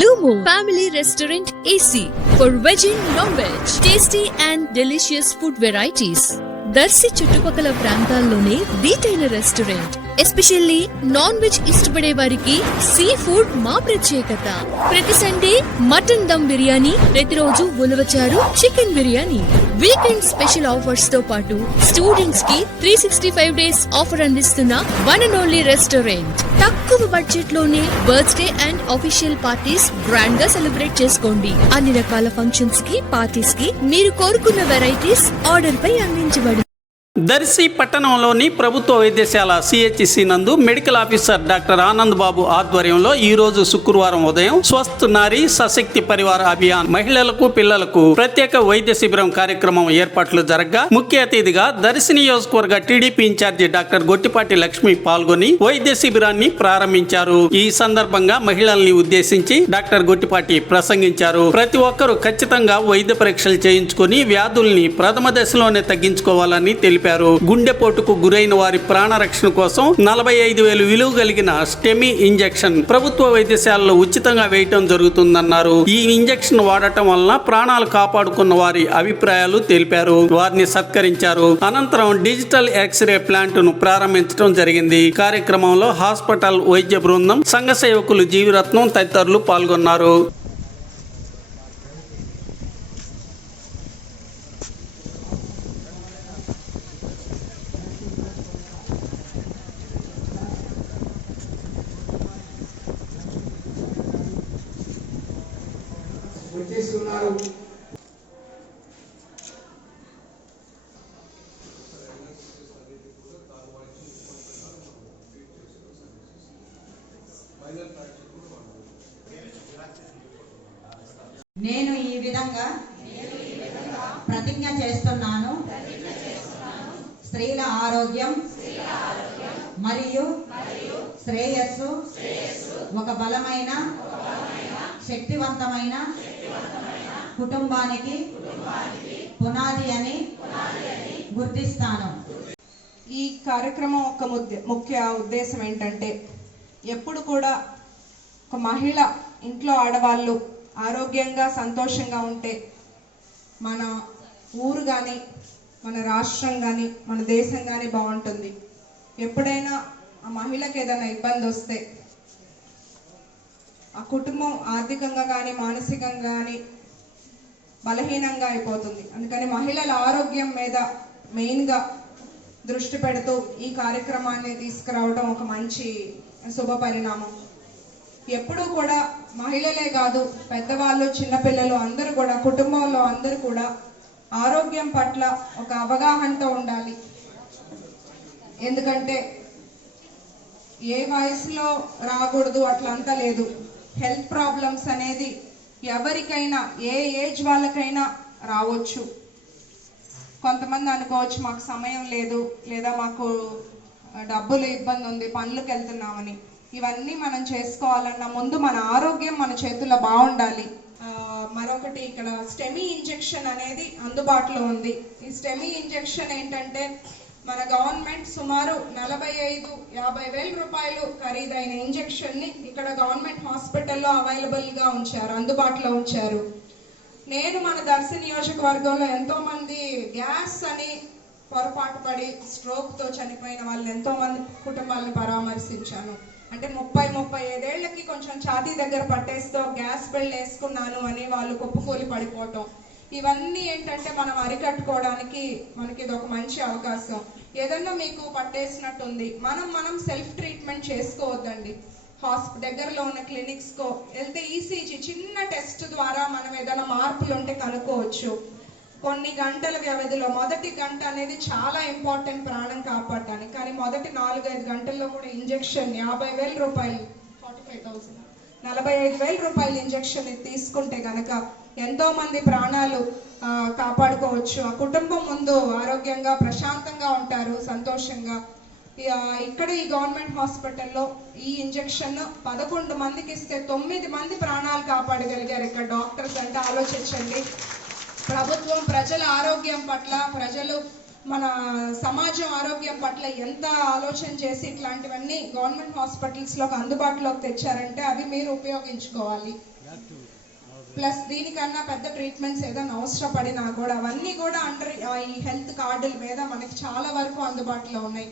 Blue Moon Family Restaurant AC for veg and non-veg. Tasty and delicious food varieties. Darsi చుట్టుపక్కల ప్రాంతాల్లోనే దీటైన restaurant especially non veg ఇష్టపడే వారికి sea food మా ప్రత్యేకత. ప్రతి సండే మటన్ దమ్ బిర్యానీ ప్రతిరోజు ఉలవచారు చికెన్ బిర్యానీ. వీకెండ్ స్పెషల్ ఆఫర్స్తో పాటు స్టూడెంట్స్కి three sixty five days offer అందిస్తున్న వన్ అండ్ ఓన్లీ రెస్టారెంట్. తక్కువ బడ్జెట్లోనే బర్త్డే అండ్ ఆఫీషియల్ పార్టీస్ గ్రాండ్గా సెలబ్రేట్ చేసుకోండి. అన్ని రకాల ఫంక్షన్స్కి పార్టీస్కి మీరు కోరుకున్న వెరైటీస్ ఆర్డర్ పై అందించబడి దర్శి పట్టణంలోని ప్రభుత్వ వైద్యశాల సిహెచ్సి నందు medical officer doctor Anand Babu ఆధ్వర్యంలో ఈ రోజు శుక్రవారం ఉదయం స్వస్థ్ నారీ సశక్తి పరివార అభియాన్ మహిళలకు పిల్లలకు ప్రత్యేక వైద్య శిబిరం కార్యక్రమం ఏర్పాట్లు జరగగా ముఖ్య అతిథిగా దర్శి నియోజకవర్గ TDP incharge doctor Gottipati Lakshmi పాల్గొని వైద్య శిబిరాన్ని ప్రారంభించారు. ఈ సందర్భంగా మహిళల్ని ఉద్దేశించి డాక్టర్ గొట్టిపాటి ప్రసంగించారు. ప్రతి ఒక్కరూ ఖచ్చితంగా వైద్య పరీక్షలు చేయించుకొని వ్యాధుల్ని ప్రథమ దశలోనే తగ్గించుకోవాలని తెలిపారు. గుండెపోటుకు గురైన వారి ప్రాణ రక్షణ కోసం నలభై ఐదు వేలు విలువ కలిగిన స్టెమీ ఇంజెక్షన్ ప్రభుత్వ వైద్యశాలలో ఉచితంగా వేయటం జరుగుతుందన్నారు. ఈ ఇంజెక్షన్ వాడటం వలన ప్రాణాలు కాపాడుకున్న వారి అభిప్రాయాలు తెలిపారు. వారిని సత్కరించారు. అనంతరం డిజిటల్ ఎక్స్రే ప్లాంట్ను ప్రారంభించడం జరిగింది. కార్యక్రమంలో హాస్పిటల్ వైద్య బృందం సంఘ సేవకులు జీవిరత్నం తదితరులు పాల్గొన్నారు. వచ్చేస్తున్నారు నేను ఈ విధంగా ప్రతిజ్ఞ చేస్తున్నాను. స్త్రీల ఆరోగ్యం మరియు శ్రేయస్సు ఒక బలమైన శక్తివంతమైన కుటుంబానికి పునాది అని గుర్తిస్తాను. ఈ కార్యక్రమం ఒక ముఖ్య ఉద్దేశం ఏంటంటే ఎప్పుడు కూడా ఒక మహిళ ఇంట్లో ఆడవాళ్ళు ఆరోగ్యంగా సంతోషంగా ఉంటే మన ఊరు కానీ మన రాష్ట్రం కానీ మన దేశం కానీ బాగుంటుంది. ఎప్పుడైనా ఆ మహిళకి ఏదైనా ఇబ్బంది వస్తే ఆ కుటుంబం ఆర్థికంగా కానీ మానసికంగా కానీ బలహీనంగా అయిపోతుంది. అందుకని మహిళల ఆరోగ్యం మీద మెయిన్గా దృష్టి పెడుతూ ఈ కార్యక్రమాన్ని తీసుకురావడం ఒక మంచి శుభ పరిణామం. ఎప్పుడూ కూడా మహిళలే కాదు పెద్దవాళ్ళు చిన్నపిల్లలు అందరూ కూడా కుటుంబంలో అందరూ కూడా ఆరోగ్యం పట్ల ఒక అవగాహనతో ఉండాలి. ఎందుకంటే ఏ వయసులో రాకూడదు అట్లంతా లేదు. హెల్త్ ప్రాబ్లమ్స్ అనేది ఎవరికైనా ఏ ఏజ్ వాళ్ళకైనా రావచ్చు. కొంతమంది అనుకోవచ్చు మాకు సమయం లేదు లేదా మాకు డబ్బులు ఇబ్బంది ఉంది పనులకు వెళ్తున్నామని. ఇవన్నీ మనం చేసుకోవాలన్నా ముందు మన ఆరోగ్యం మన చేతుల్లో బాగుండాలి. మరొకటి ఇక్కడ స్టెమీ ఇంజెక్షన్ అనేది అందుబాటులో ఉంది. ఈ స్టెమీ ఇంజెక్షన్ ఏంటంటే మన గవర్నమెంట్ సుమారు నలభై ఐదు యాభై వేల రూపాయలు ఖరీదైన ఇంజెక్షన్ని ఇక్కడ గవర్నమెంట్ హాస్పిటల్లో అవైలబుల్గా ఉంచారు అందుబాటులో ఉంచారు. నేను మన దర్శి నియోజకవర్గంలో ఎంతో మంది గ్యాస్ అని పొరపాటు పడి స్ట్రోక్తో చనిపోయిన వాళ్ళు ఎంతో మంది కుటుంబాలను పరామర్శించాను. అంటే ముప్పై ముప్పై ఐదేళ్ళకి కొంచెం ఛాతీ దగ్గర పట్టేస్తూ గ్యాస్ బిల్ వేసుకున్నాను అని వాళ్ళు కుప్పకూలి పడిపోవటం. ఇవన్నీ ఏంటంటే మనం అరికట్టుకోవడానికి మనకి ఇది ఒక మంచి అవకాశం. ఏదన్నా మీకు పట్టేసినట్టుంది మనం మనం సెల్ఫ్ ట్రీట్మెంట్ చేసుకోవద్దండి. హాస్ప దగ్గరలో ఉన్న క్లినిక్స్కో వెళ్తే ఈసీజీ చిన్న టెస్ట్ ద్వారా మనం ఏదైనా మార్పులు ఉంటే కనుక్కోవచ్చు. కొన్ని గంటల వ్యవధిలో మొదటి గంట అనేది చాలా ఇంపార్టెంట్ ప్రాణం కాపాడటానికి. కానీ మొదటి నాలుగైదు గంటల్లో కూడా ఇంజెక్షన్ యాభై వేల రూపాయలు ఫార్టీ ఫైవ్ థౌసండ్ నలభై ఐదు వేల రూపాయల ఇంజెక్షన్ తీసుకుంటే కనుక ఎంతో మంది ప్రాణాలు కాపాడుకోవచ్చు. ఆ కుటుంబం ముందు ఆరోగ్యంగా ప్రశాంతంగా ఉంటారు సంతోషంగా. ఇక్కడ ఈ గవర్నమెంట్ హాస్పిటల్లో ఈ ఇంజెక్షన్ పదకొండు మందికి ఇస్తే తొమ్మిది మంది ప్రాణాలు కాపాడగలిగారు ఇక్కడ డాక్టర్స్ అంటే ఆలోచించండి. ప్రభుత్వం ప్రజల ఆరోగ్యం పట్ల ప్రజలు మన సమాజం ఆరోగ్యం పట్ల ఎంత ఆలోచన చేసి ఇట్లాంటివన్నీ గవర్నమెంట్ హాస్పిటల్స్లోకి అందుబాటులోకి తెచ్చారంటే అవి మీరు ఉపయోగించుకోవాలి. ప్లస్ దీనికన్నా పెద్ద ట్రీట్మెంట్స్ ఏదైనా అవసరపడినా కూడా అవన్నీ కూడా అండర్ ఈ హెల్త్ కార్డుల మీద మనకి చాలా వరకు అందుబాటులో ఉన్నాయి.